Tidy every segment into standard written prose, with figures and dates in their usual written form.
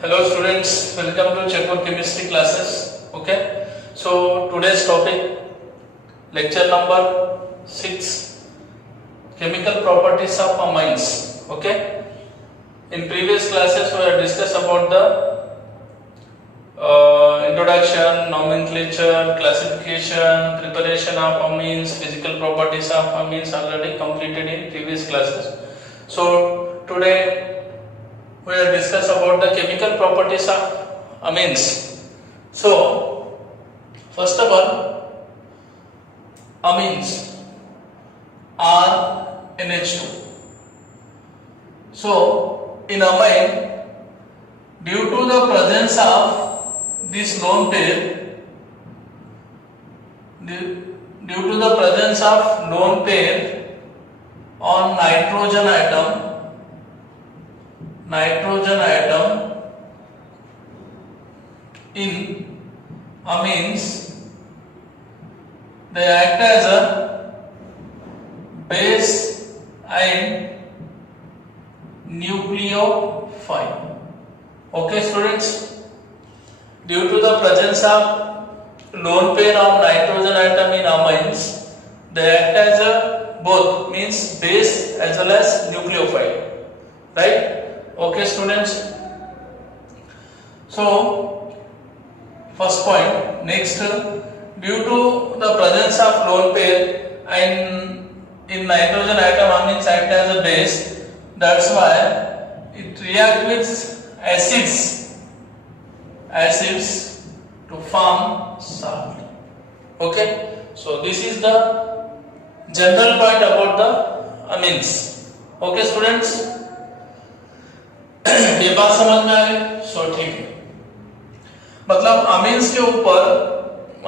Hello students, welcome to Checkbook Chemistry classes. Okay, so today's topic, lecture number 6, chemical properties of amines. Okay, in previous classes we have discussed about the introduction, nomenclature, classification, preparation of amines, physical properties of amines already completed in previous classes. So today we will discuss about the chemical properties of amines. So first of all, amines are NH2. So in amine, due to the presence of this lone pair, on nitrogen atom in amines, they act as a base and nucleophile. Okay students, due to the presence of lone pair of nitrogen atom in amines, they act as a both means base as well as nucleophile, right? Okay students, so first point. Next, due to the presence of lone pair and in nitrogen atom amines act as a base, that's why it reacts with acids to form salt. Okay, so this is the general point about the amines. Okay students, ये बात समझ में आ गई? सो ठीक है, मतलब amines के ऊपर,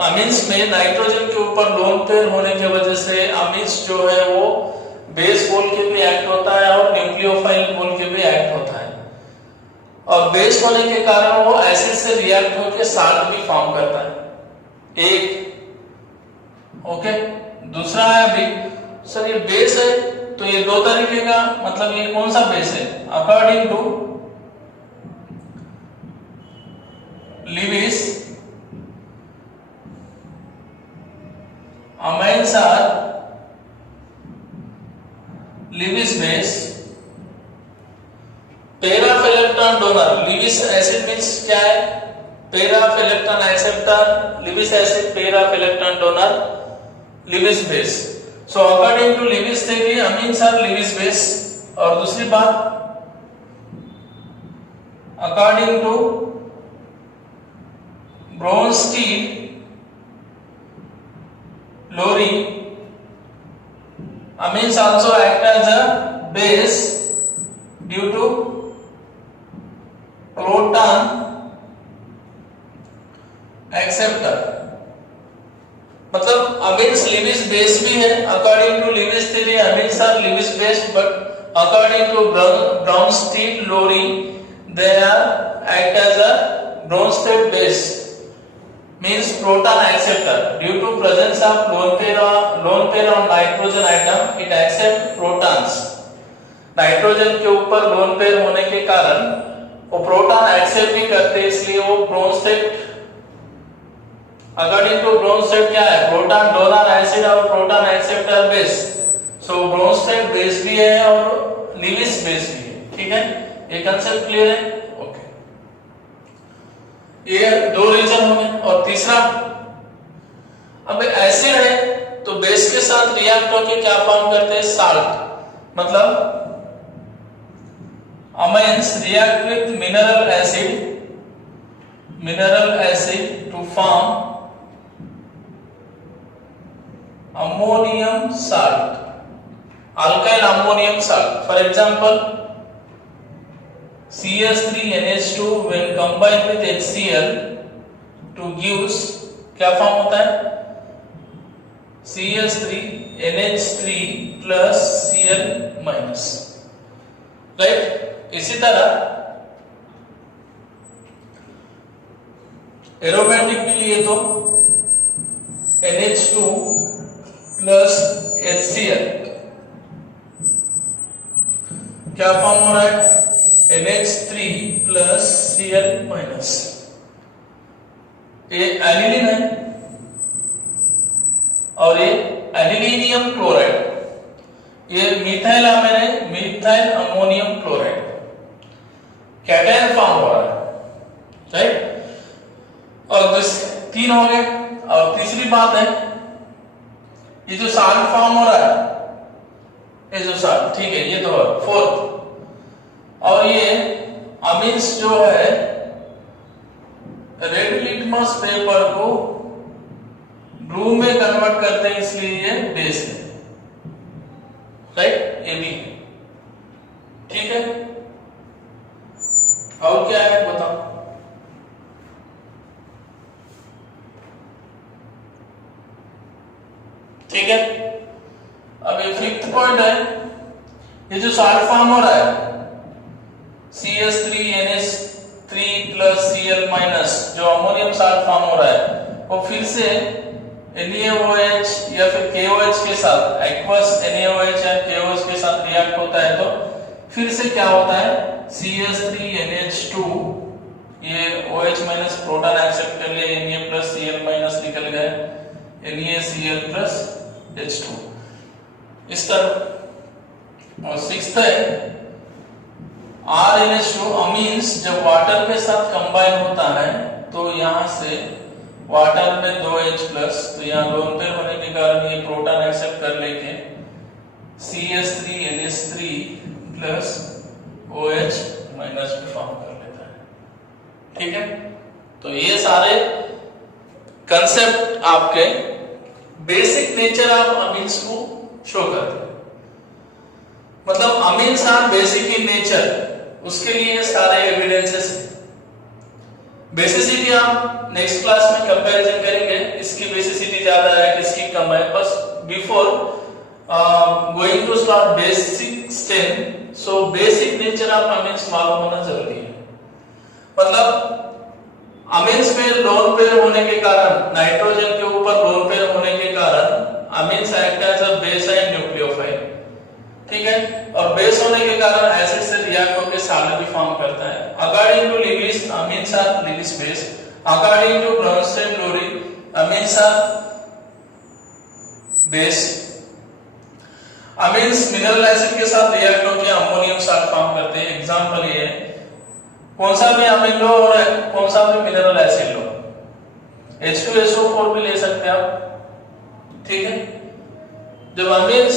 अमीन्स में नाइट्रोजन के ऊपर लोन पेयर होने की वजह से अमीन्स जो है वो बेस बोल के भी एक्ट होता है और न्यूक्लियोफाइल बोल के भी एक्ट होता है, और बेस होने के कारण वो एसिड से रिएक्ट होकर साल्ट भी फॉर्म करता है एक। ओके, दूसरा है अभी सर ये बेस है तो ये दो तरीके का, मतलब ये कौन सा बेस है? According to Lewis, amines are Lewis base, pair of electron donor. Lewis acid means क्या है? Pair of electron acceptor, Lewis acid, pair of electron donor, Lewis base. So according to Lewis theory, amines are Lewis base. और दूसरी बात, according to Bronsted-Lowry, amines also act as a base due to proton acceptor. मतलब amines Lewis base भी है, according to Lewis theory amines are Lewis base, but according to Bronsted-Lowry they are act as a Bronsted base, means proton acceptor. Due to presence of lone pair on nitrogen atom, it accept protons. Nitrogen के ऊपर lone pair होने के कारण वो proton accept भी करते हैं, इसलिए वो ब्रोंस्टेड, अकॉर्डिंग टू ब्रोंस्टेड क्या है? प्रोटॉन डोनर एसिड और प्रोटॉन एक्सेप्टर बेस. सो ब्रोंस्टेड बेस भी है और लीविस बेस भी है. ठीक है, ये कंसेप्ट क्लियर है? ये दो रीजन हो गए. और तीसरा, अब एसिड है तो बेस के साथ रिएक्ट होकर क्या फॉर्म करते हैं? साल्ट. मतलब amines react with mineral acid to form ammonium salt, alkyl ammonium salt. For example CH3NH2 when combined with HCl to gives क्या फॉर्म होता है? CH3NH3 plus Cl minus, right? इसी तरह एरोमेटिक भी लिए तो NH2 plus HCl क्या form हो रहा है? NH3 प्लस Cl माइनस, ये एनिलीन है और ये एनिलीनियम क्लोराइड, ये methyl ammonium chloride cation form हो रहा है, राइट। और बस 3 हो गए। और तीसरी बात है, ये जो साल्ट फॉर्म हो रहा है, ये जो साल्ट, ठीक है, ये तो है 4th। और ये अमीन्स जो है रेड लिटमस पेपर को ब्लू में कन्वर्ट करते हैं, इसलिए ये बेस है, राइट, ये भी, ठीक है। और क्या है बताओ? ठीक है। अब ये 5th पॉइंट है, ये जो साल्ट फॉर्म हो रहा है CH3NH3 प्लस Cl माइनस, जो अमोनियम साल्ट फॉर्म हो रहा है, वो फिर से NaOH या फिर KOH के साथ, एक्वस NaOH या KOH के साथ रिएक्ट होता है, तो फिर से क्या होता है, CH3NH2, ये OH माइनस प्रोटॉन एक्सेप्ट कर लिया, Na प्लस Cl माइनस निकल गए, NaCl प्लस H2 इस तरह। और 6th है RNH2 अमीन्स जब वाटर के साथ कंबाइन होता है तो यहां से वाटर में 2H प्लस, तो यहाँ लोन पेयर होने के कारण ये प्रोटॉन एक्सेप्ट कर लेके CH3NH3 प्लस OH माइनस भी फॉर्म कर लेता है, ठीक है। तो ये सारे कंसेप्ट आपके बेसिक नेचर ऑफ अमीन्स को शो करते हैं। मतलब amines are basic in nature, उसके लिए सारे एविडेंसेस। बेसिसिटी आप नेक्स्ट क्लास में कंपैरिजन करेंगे, इसकी बेसिसिटी ज्यादा है, किसकी कम है। बस before going to start basic step, so basic nature of amines मालूम होना जरूरी है। मतलब अमीन्स में लोन पेयर होने के कारण, नाइट्रोजन के ऊपर लोन पेयर होने के कारण amines act as a base and nucleophile, ठीक है। और बेस होने के कारण एसिड से रिएक्ट होकर सॉल्ट भी फॉर्म करता है। According to Lewis, amines are Lewis base. According to Bronsted Lowry, amines are base. Amines mineral acid के साथ रिएक्ट होकर अमोनियम सॉल्ट फॉर्म करते हैं। एग्जांपल ये है, कौन सा भी अमीन लो और कौन सा भी मिनरल एसिड लो, H2SO4 भी ले सकते हैं आप, ठीक है। जब अमीन्स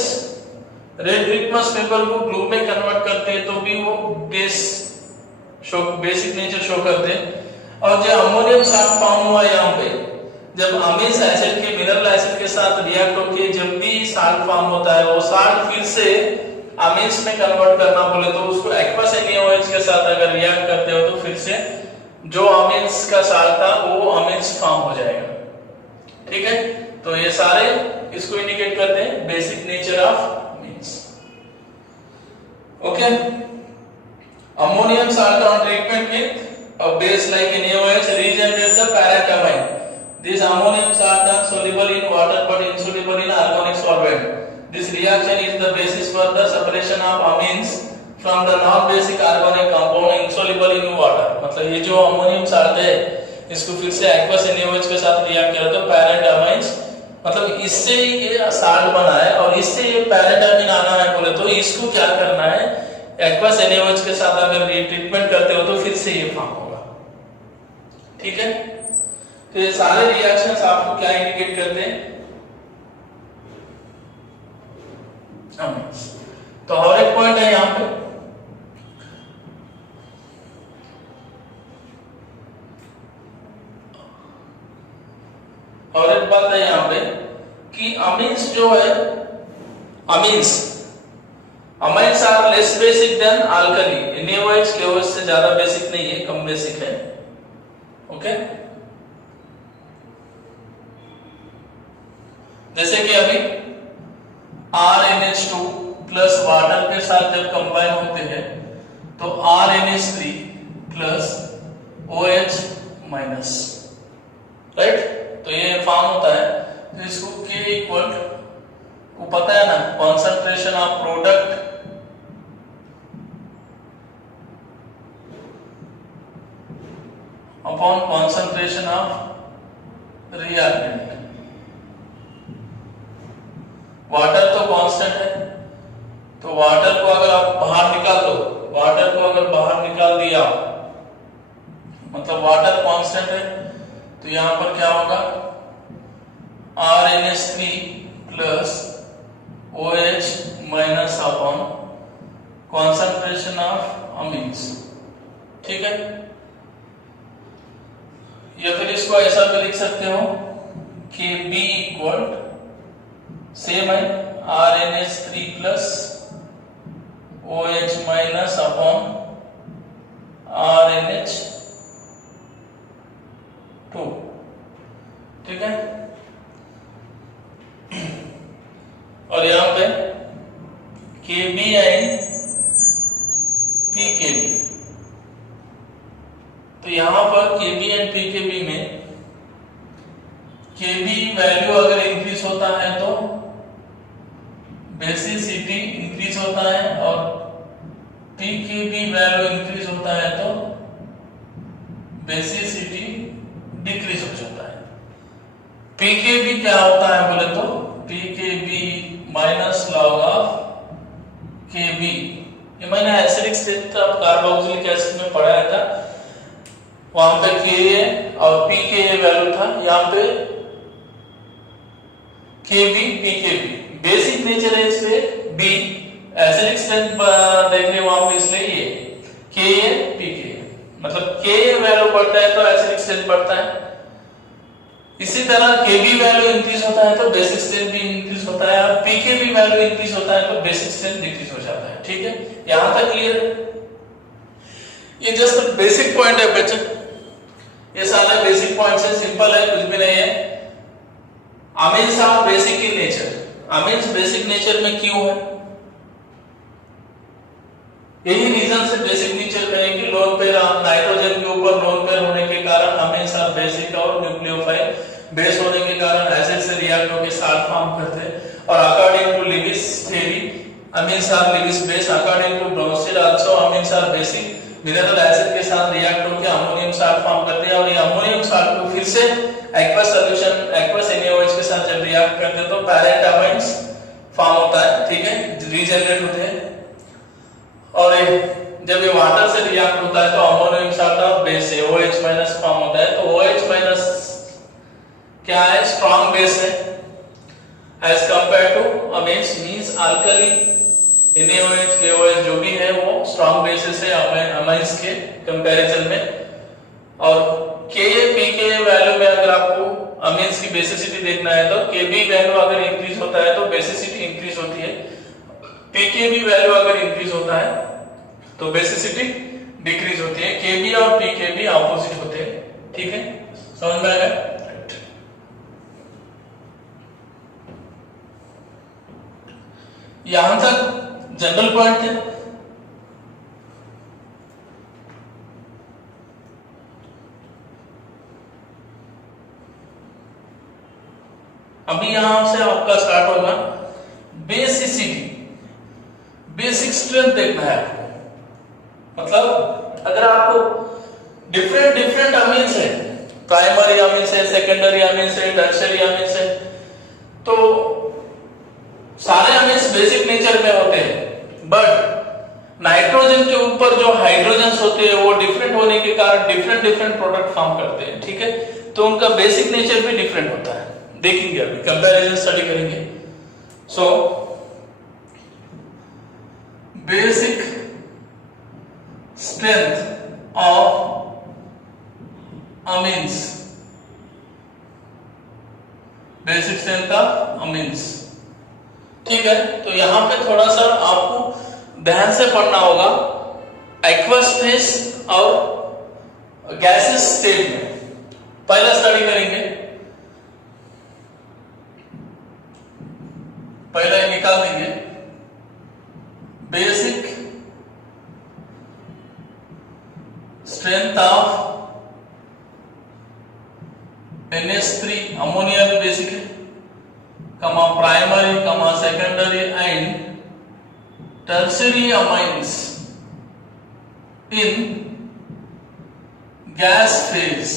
रेड लिटमस पेपर को ब्लू में कन्वर्ट करते हैं तो भी वो बेसिक नेचर शो करते हैं। और जो अमोनियम सॉल्ट फॉर्म हुआ यहाँ पे, जब अमीन्स एसिड के मिनरल एसिड के साथ रिएक्ट होकर जब भी सॉल्ट फॉर्म होता है, वो सॉल्ट फिर से अमीन्स में कन्वर्ट करना बोले तो उसको एक्वस NaOH के साथ अगर रिएक्ट करते हो तो फिर से जो अमीन्स का सॉल्ट था वो अमीन्स फॉर्म हो जाएगा, ठीक है। तो ये सारे इसको इंडिकेट करते हैं basic nature of amines, okay. Ammonium salt on treatment with a base like NaOH regenerate the parentamine. This ammonium salt are soluble in water but insoluble in organic solvent. This reaction is the basis for the separation of amines from the non-basic organic compound insoluble in water. मतलब ये जो ammonium salt है, इसको फिर से aqueous NaOH के साथ react करें तो पैरेंट अमीन्स, मतलब इससे ये साल्ट बना है और इससे ये पैरेंट अमीन आना है बोले तो इसको क्या करना है, एक्वस NaOH के साथ अगर ये ट्रीटमेंट करते हो तो फिर से ये फॉर्म होगा, ठीक है। तो ये सारे रिएक्शंस आपको क्या इंडिकेट करते हैं, अमीन्स। तो और एक पॉइंट है यहाँ पे, और एक बात है यहाँ पे कि अमीन्स जो है, amines are less basic than alkali. NaOH KOH से ज्यादा बेसिक नहीं है, कम बेसिक है, ओके। जैसे कि अभी RNH2 प्लस वाटर के साथ जब कंबाइन होते हैं तो RNH3 plus OH minus, right. तो ये फॉर्म होता है, तो इसको K इक्वल, वो पता है ना, concentration of product upon concentration of reactant. Water तो कांस्टेंट है, तो वाटर को अगर आप बाहर निकाल दो, वाटर को अगर बाहर निकाल दिया मतलब वाटर कांस्टेंट है, तो यहां पर क्या होगा RnH3 plus OH minus upon concentration of amines. ठीक है, या फिर इसको ऐसा भी लिख सकते हो कि B इक्वल सेम है RnH3 plus OH minus upon RnH2। ठीक है, और यहां पे Kb एंड Pkb, तो यहां पर Kb एंड Pkb में Kb वैल्यू अगर इंक्रीज होता है तो बेसिसिटी इंक्रीज होता है, और Pkb वैल्यू इंक्रीज होता है तो बेसिसिटी डिक्रीज हो जाता है। Pkb क्या होता है बोले तो Pkb minus log of Kb। ये मैंने acidic state of carboxylic acid में पढ़ाया था, वहां पे Ka और Pka वैल्यू था, यहाँ पे Kb Pkb। बेसिक नेचर है इसलिए B, एसिडिक स्टेट देख रहे हो वहां पे इसलिए ये Ka Pka, मतलब Ka वैल्यू बढ़ता है तो एसिडिक स्टेट बढ़ता है। इसी तरह Kb वैल्यू इंक्रीज होता है तो बेसिक स्टेट भी इंक्रीज होता है, और Pkb वैल्यू इंक्रीज होता है तो बेसिक स्टेट डिक्रीज हो जाता है। ठीक है, यहां तक क्लियर? ये जस्ट बेसिक पॉइंट है बच्चों, ये सारा बेसिक पॉइंट है, सिंपल है, कुछ भी नहीं है। Amines are basic in nature. Amines basic nature में क्यों है? यही रीजन से बेसिक नेचर में कि लोन पेयर नाइट्रोजन के ऊपर लोन पेयर होने के कारण अमीन्स आर बेसिक, और न्यूक्लियोफाइल बेस होने के कारण एसिड से रिएक्ट होकर साल्ट फॉर्म करते हैं। और according to Lewis theory amines are Lewis base, according to Bronsted also amines are basic. Mineral acid के साथ रिएक्ट होकर अमोनियम साल्ट फॉर्म करते हैं, और ये अमोनियम साल्ट को फिर से एक्वस सॉल्यूशन एक्वस NaOH के साथ जब रिएक्ट करते हैं तो पैरेंट अमीन्स फॉर्म होता है। ठीक है, रीजनरेट होते हैं, और जब ये वाटर से रिएक्ट होता है तो अमोनियम साल्ट ऑफ बेस है OH माइनस फॉर्म होता है। तो OH माइनस क्या है? स्ट्रॉन्ग बेस है as compare to amines, means alkali NaOH KOH जो भी है वो स्ट्रॉन्ग बेसिस है अमीन्स के कंपैरिजन में। और Ka Pka वैल्यू में अगर आपको अमीन्स की बेसिसिटी देखना है तो Kb वैल्यू अगर इंक्रीज होता है तो बेसिसिटी इंक्रीज होती है, Pkb वैल्यू अगर इंक्रीज होता है तो बेसिसिटी डिक्रीज होती है। Kb और Pkb ऑपोजिट होते हैं। ठीक है, समझ में आया? यहां तक जनरल पॉइंट है। अभी यहां से आपका स्टार्ट होगा बेसिसिटी, बेसिक स्ट्रेंथ देखना है आपको। मतलब अगर आपको डिफरेंट डिफरेंट अमीन्स है, प्राइमरी अमीन्स है, सेकेंडरी अमीन्स है, टर्शियरी अमीन्स है, तो सारे अमीन्स बेसिक नेचर में होते हैं, बट नाइट्रोजन के ऊपर जो हाइड्रोजन्स होते हैं वो डिफरेंट होने के कारण डिफरेंट डिफरेंट प्रोडक्ट फॉर्म करते हैं। ठीक है, तो उनका बेसिक नेचर भी डिफरेंट होता है, देखेंगे अभी कंपैरिजन स्टडी करेंगे। So basic strength of amines, basic strength of amines. ठीक है, तो यहां पे थोड़ा सा आपको ध्यान से पढ़ना होगा एक्वस फेज और गैसेस स्टेट में। पहला स्टडी करेंगे, पहला ही निकाल देंगे basic strength of NH3, ammonia भी बेसिक है, कमा प्राइमरी कमा secondary and tertiary amines in gas phase,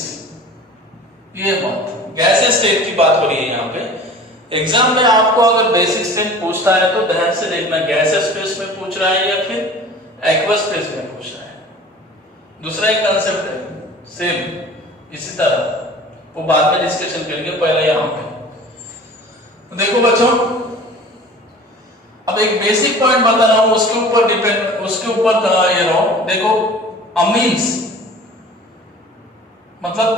ये बात गैस स्टेट की बात हो रही है यहाँ पे। एग्जाम में आपको अगर बेसिक स्ट्रेंथ पूछता है तो ध्यान से देखना, गैस फेज में पूछ रहा है या फिर एक्वस फेज में पूछ रहा है। दूसरा एक कंसेप्ट है सेम इसी तरह, वो बाद में डिस्कशन करेंगे, पहले यहाँ पे देखो बच्चों। अब एक बेसिक पॉइंट बता रहा हूं, उसके ऊपर डिपेंड, उसके ऊपर ये रहो। देखो अमीन्स मतलब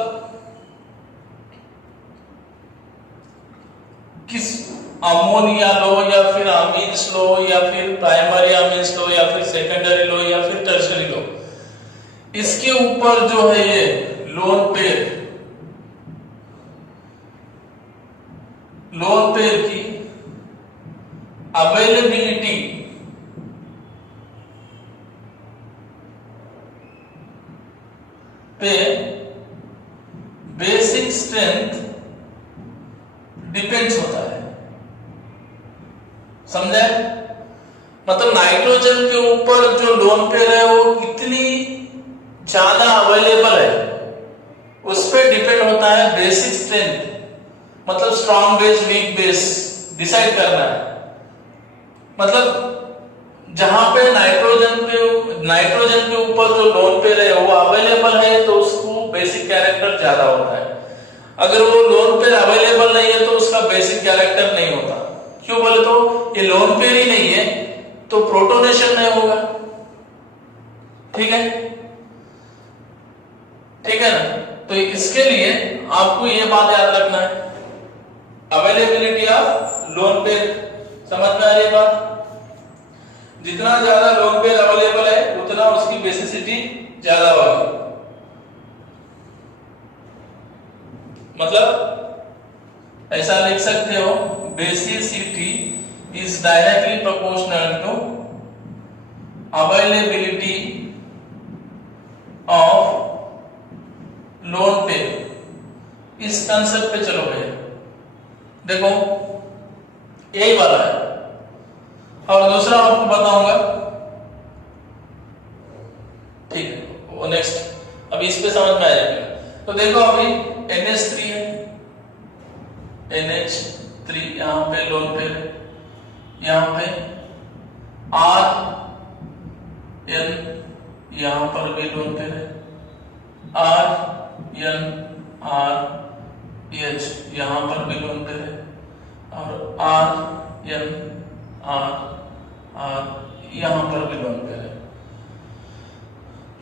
किस अमोनिया लो या फिर अमीन्स लो या फिर प्राइमरी अमीन्स लो या फिर सेकेंडरी लो या फिर टर्शरी लो, इसके ऊपर जो है ये लोन पेयर की अवेलेबिलिटी पे बेसिक स्ट्रेंथ डिपेंड्स होता है, समझे? मतलब नाइट्रोजन के ऊपर जो लोन पेयर है वो कितनी ज्यादा अवेलेबल है उस पर डिपेंड होता है बेसिक स्ट्रेंथ, मतलब strong base weak base decide करना है। मतलब जहां पे नाइट्रोजन के ऊपर जो लोन पेयर है वो अवेलेबल है तो उसको बेसिक कैरेक्टर ज्यादा होता है। अगर वो लोन पेयर अवेलेबल नहीं है तो उसका बेसिक कैरेक्टर नहीं होता। क्यों बोले तो ये लोन पेयर ही नहीं है तो प्रोटोनेशन नहीं होगा। ठीक है, ठीक है ना? तो इसके लिए आपको ये बात याद रखना है, अवेलेबिलिटी ऑफ लोन पेयर। समझ में आ रही बात? जितना ज्यादा लोन पेयर अवेलेबल है उतना उसकी बेसिसिटी ज्यादा होगी। मतलब ऐसा लिख सकते हो, basicity is directly proportional to availability of lone pair. इस कंसेप्ट पे चलो भैया, देखो यही वाला है। और दूसरा आपको बताऊंगा, ठीक है, वो नेक्स्ट। अब इस पे समझ में आ जाएगा। तो देखो अभी NH3 है, NH3 यहां पे लोन पेयर है, यहां पे RN यहां पर भी लोन पेयर है, RN RH यहां पर भी लोन पेयर है, और RN R यहां पर भी लोन पेयर है।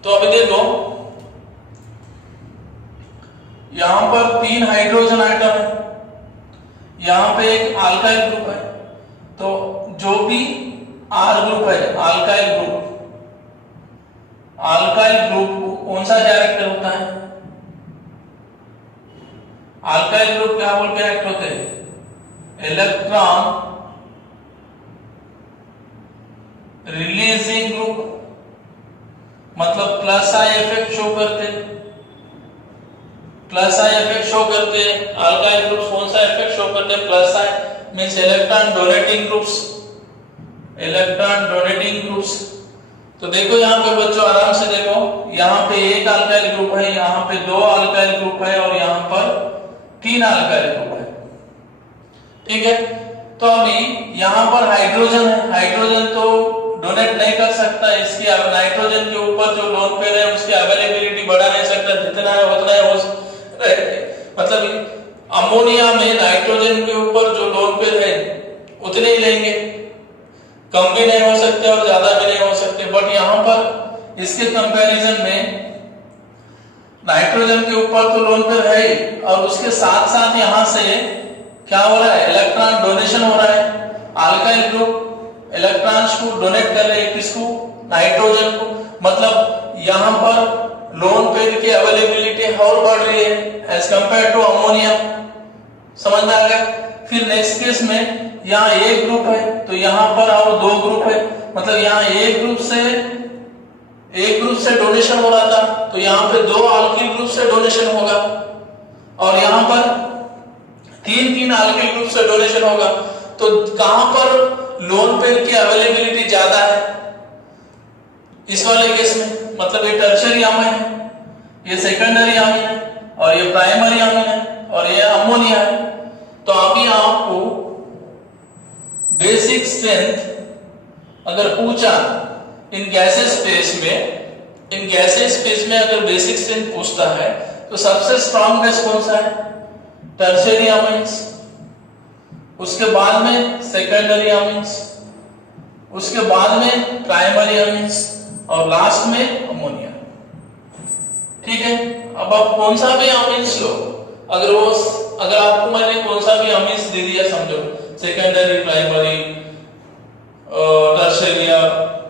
तो अभी देखो यहां पर 3 हाइड्रोजन आइटम है, यहां पे एक अल्काइल ग्रुप है। तो जो भी R ग्रुप है, अल्काइल ग्रुप कौन सा कैरेक्टर होता है? अल्काइल ग्रुप क्या बोल के एक्ट होते हैं? इलेक्ट्रॉन रिलीजिंग ग्रुप, मतलब प्लस आई इफेक्ट शो करते, प्लस आई इफेक्ट शो करते। अल्काइल ग्रुप्स कौन सा इफेक्ट शो करते? Plus I, means electron donating groups, electron donating groups. तो देखो यहाँ पे बच्चों आराम से देखो, यहाँ पे एक अल्काइल ग्रुप है, यहाँ पे 2 अल्काइल ग्रुप है और यहाँ पर 3 अल्काइल ग्रुप है। ठीक है, तो अभी यहाँ पर हाइड्रोजन है, हाइड्रोजन तो डोनेट नहीं कर सकता, इसकी नाइट्रोजन के ऊपर जो लोन पेयर है उसकी अवेलेबिलिटी बढ़ा नहीं सकता, जितना है उतना है। मतलब अमोनिया में नाइट्रोजन के ऊपर जो लोन पेयर है उतने ही लेंगे, कम भी नहीं हो सकते और ज्यादा भी नहीं हो सकते। बट यहाँ पर इसके कंपैरिजन में नाइट्रोजन के ऊपर तो लोन पेयर है ही, और उसके साथ साथ यहाँ से क्या हो रहा है? इलेक्ट्रॉन डोनेशन हो रहा है। अल्काइल ग्रुप इलेक्ट्रॉन्स को डोनेट कर रहे हैं, किसको? नाइट्रोजन को। मतलब यहाँ पर लोन पेयर की अवेलेबिलिटी और बढ़ रही है एज कंपेयर टू अमोनिया। समझ में आ गया? फिर नेक्स्ट केस में यहाँ एक ग्रुप है तो यहाँ पर और 2 ग्रुप है, मतलब यहाँ एक ग्रुप से डोनेशन हो रहा था तो यहाँ पे 2 अल्किल ग्रुप से डोनेशन होगा, और यहाँ पर 3 अल्किल ग्रुप से डोनेशन होगा। तो कहां पर लोन पेयर की अवेलेबिलिटी ज्यादा है? इस वाले केस में, मतलब ये टर्शियरी अमाइन है, ये सेकेंडरी अमीन है और ये प्राइमरी अमीन है और ये अमोनिया है। तो अभी आपको बेसिक स्ट्रेंथ अगर पूछा इन गैसेस फेज में अगर बेसिक स्ट्रेंथ पूछता है तो सबसे स्ट्रॉन्गेस्ट कौन सा है? टर्शियरी अमीन्स, उसके बाद में सेकेंडरी अमीन्स, उसके बाद में प्राइमरी अमीन्स और लास्ट में अमोनिया। ठीक है, अब आप कौन सा भी अमीन्स लो, अगर आपको मैंने कौन सा भी अमीन्स दे दिया समझो सेकेंडरी, प्राइमरी, टर्शियरी,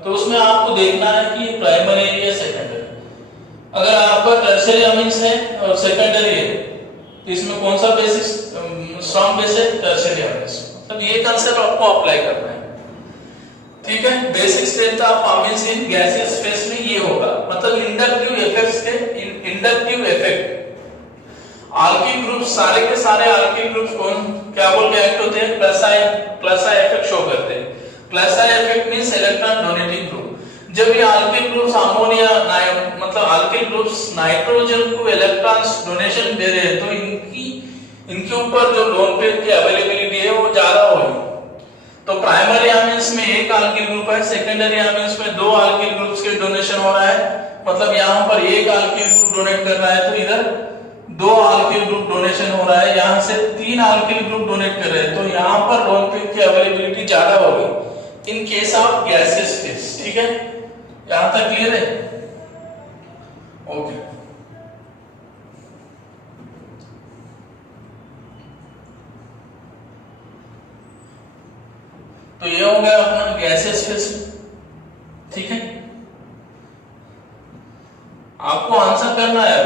तो उसमें आपको देखना है कि प्राइमरी है या सेकेंडरी। अगर आपका टर्शियरी अमीन्स है और सेकेंडरी है तो इसमें कौन सा बेसिक स्ट्रॉन्ग बेस है? Tertiary amines. मतलब ये कंसेप्ट आपको अप्लाई करना है। ठीक है, basic strength of amines in gaseous phase में ये होगा, मतलब इंडक्टिव इफेक्ट। अल्किल ग्रुप्स, सारे के सारे अल्किल ग्रुप्स कौन क्या बोल के एक्ट होते हैं? प्लस आई इफेक्ट शो करते हैं। Plus I effect means electron donating group. जब ये अल्किल ग्रुप्स अमोनिया मतलब अल्किल ग्रुप्स नाइट्रोजन को इलेक्ट्रॉन्स डोनेशन दे रहे हैं तो इनके ऊपर जो लोन पेयर की अवेलेबिलिटी है वो ज्यादा होगी। तो प्राइमरी अमीन्स में एक अल्किल ग्रुप है, सेकेंडरी अमीन्स में दो अल्किल ग्रुप्स के डोनेशन हो रहा है, मतलब यहाँ पर एक अल्किल ग्रुप डोनेट कर रहा है तो इधर दो अल्किल ग्रुप डोनेशन हो रहा है, यहाँ से तीन अल्किल ग्रुप डोनेट कर रहे हैं, तो यहाँ पर लोन पेयर की अवेलेबिलिटी ज्यादा होगी इन केस ऑफ गैसियस फेज। ठीक है, यहां तक क्लियर है? ओके। तो ये हो गया अपना गैसेस फेज। ठीक है, आपको आंसर करना है।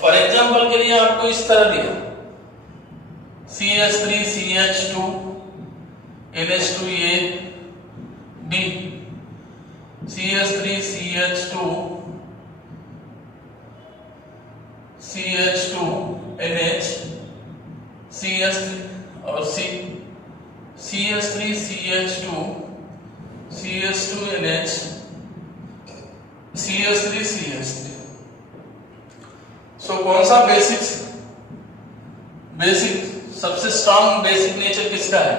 फॉर एग्जांपल के लिए आपको इस तरह दिया CH3CH2 NH2A B, CH3CH2 CH2 NH CH3 और CH3CH2 CH2 NH CH3CH3। सो कौन सा बेसिक सबसे स्ट्रॉन्ग बेसिक नेचर किसका है?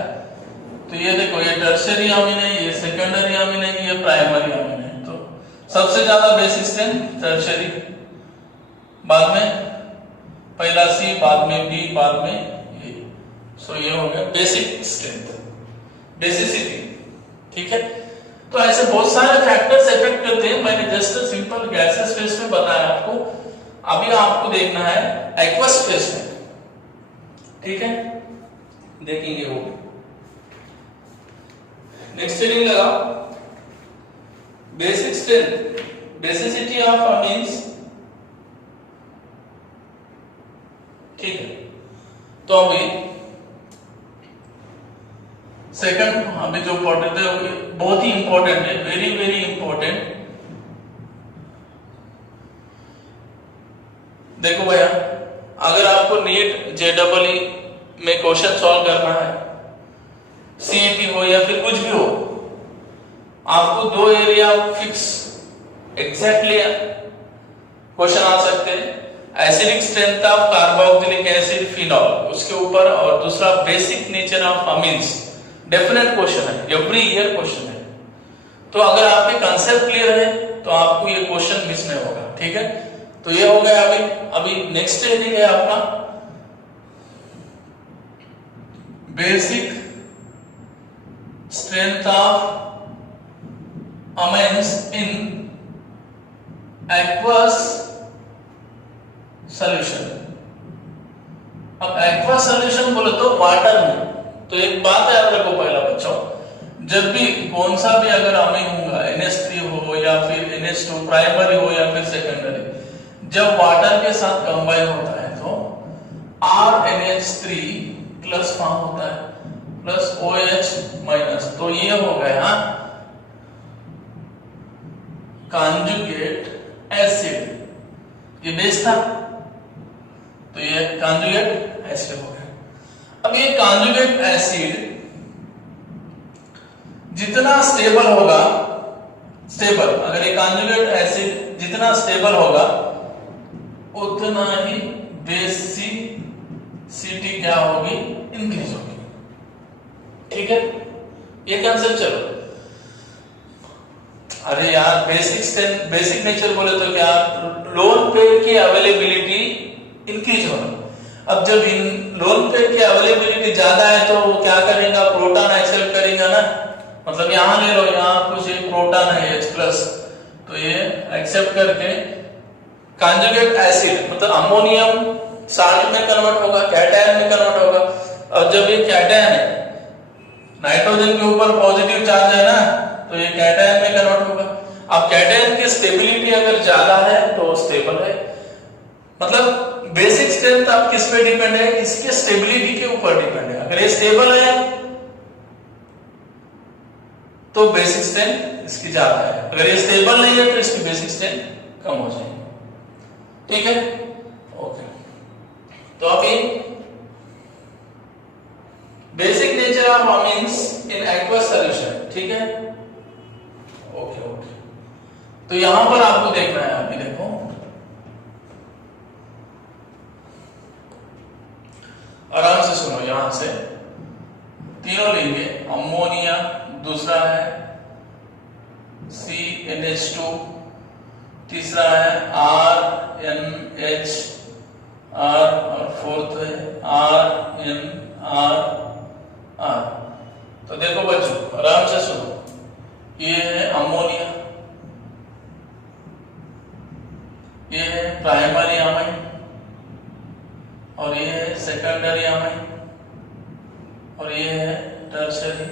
तो ये देखो, ये टर्शियरी अमीन है, ये सेकेंडरी अमीन है, ये प्राइमरी अमीन है। तो सबसे ज्यादा बेसिक स्ट्रेंथ टर्शियरी, बाद में पहला C, बाद में B, बाद में A। सो ये हो गया बेसिक स्ट्रेंथ, बेसिसिटी। ठीक है, तो ऐसे बहुत सारे फैक्टर्स इफेक्ट करते हैं। मैंने जस्ट सिंपल गैसेस फेज में बताया आपको, अभी आपको देखना है एक्वस फेज में। ठीक है, देखेंगे वो। नेक्स्ट हेडिंग लगा basic strength, basicity of amines. ठीक है, तो अभी सेकंड अभी जो पॉइंट है बहुत ही इंपॉर्टेंट है, वेरी वेरी इंपॉर्टेंट। देखो भैया, अगर आपको नीट JEE में क्वेश्चन सॉल्व करना है, CET हो या फिर कुछ भी हो, आपको दो एरिया फिक्स एग्जैक्टली क्वेश्चन आ सकते हैं। Acidic strength of carboxylic acid phenol उसके ऊपर, और दूसरा basic nature of amines. Definite question है, एवरी ईयर क्वेश्चन है। तो अगर आपके कंसेप्ट क्लियर है तो आपको ये क्वेश्चन मिस नहीं होगा। ठीक है, तो ये हो गया। अभी नेक्स्ट हेडिंग है अपना basic strength of amines in aqueous solution. अब एक्वस सॉल्यूशन बोले तो वाटर में। तो एक बात याद रखो पहला बच्चों, जब भी कौन सा भी अगर अमीन होगा, NH3 हो या फिर NH2 प्राइमरी हो या फिर सेकेंडरी, जब वाटर के साथ कंबाइन होता है तो RNH3 प्लस फॉर्म होता है प्लस OH माइनस। तो ये हो गया कॉन्जुगेट एसिड, ये बेस था तो ये कॉन्जुगेट एसिड हो गया। अब ये कॉन्जुगेट एसिड जितना स्टेबल होगा, अगर ये कॉन्जुगेट एसिड जितना स्टेबल होगा उतना ही बेसिसिटी क्या होगी, इंक्रीज होगी। ठीक है, ये कंसेप्ट। चलो, अरे यार बेसिक नेचर बोले तो क्या, लोन पेड की अवेलेबिलिटी इंक्रीज होना। अब जब इन लोन पेड की अवेलेबिलिटी ज्यादा है तो वो क्या करेगा, प्रोटॉन एक्सेप्ट करेगा ना। मतलब यहां ले लो, यहां कुछ एक प्रोटॉन है H+, तो ये एक्सेप्ट करके कॉन्जुगेट एसिड मतलब अमोनियम साल्ट में कन्वर्ट होगा, कैटायन में कन्वर्ट होगा। और जब ये कैटायन है, नाइट्रोजन के ऊपर पॉजिटिव चार्ज है ना, तो ये कैटायन में कन्वर्ट होगा। अब कैटायन की स्टेबिलिटी अगर ज्यादा है तो स्टेबल है। मतलब बेसिक स्ट्रेंथ आप किस पे डिपेंड है, इसके स्टेबिलिटी के ऊपर डिपेंड है। अगर ये स्टेबल है तो बेसिक स्ट्रेंथ इसकी ज्यादा है, अगर ये स्टेबल नहीं है तो इसकी बेसिक स्ट्रेंथ कम हो जाएगी। ठीक है, ओके। तो अभी basic nature of amines in aqueous solution, ठीक है, ओके ओके। तो यहां पर आपको देखना है, अभी देखो आराम से सुनो, यहां से तीनों लेंगे। अमोनिया, दूसरा है CnH2, तीसरा है RnH और फोर्थ है RnR। तो देखो बच्चों, आराम से सुनो, ये है अमोनिया, ये है प्राइमरी अमाइन और ये है सेकेंडरी अमाइन और ये है टर्शियरी।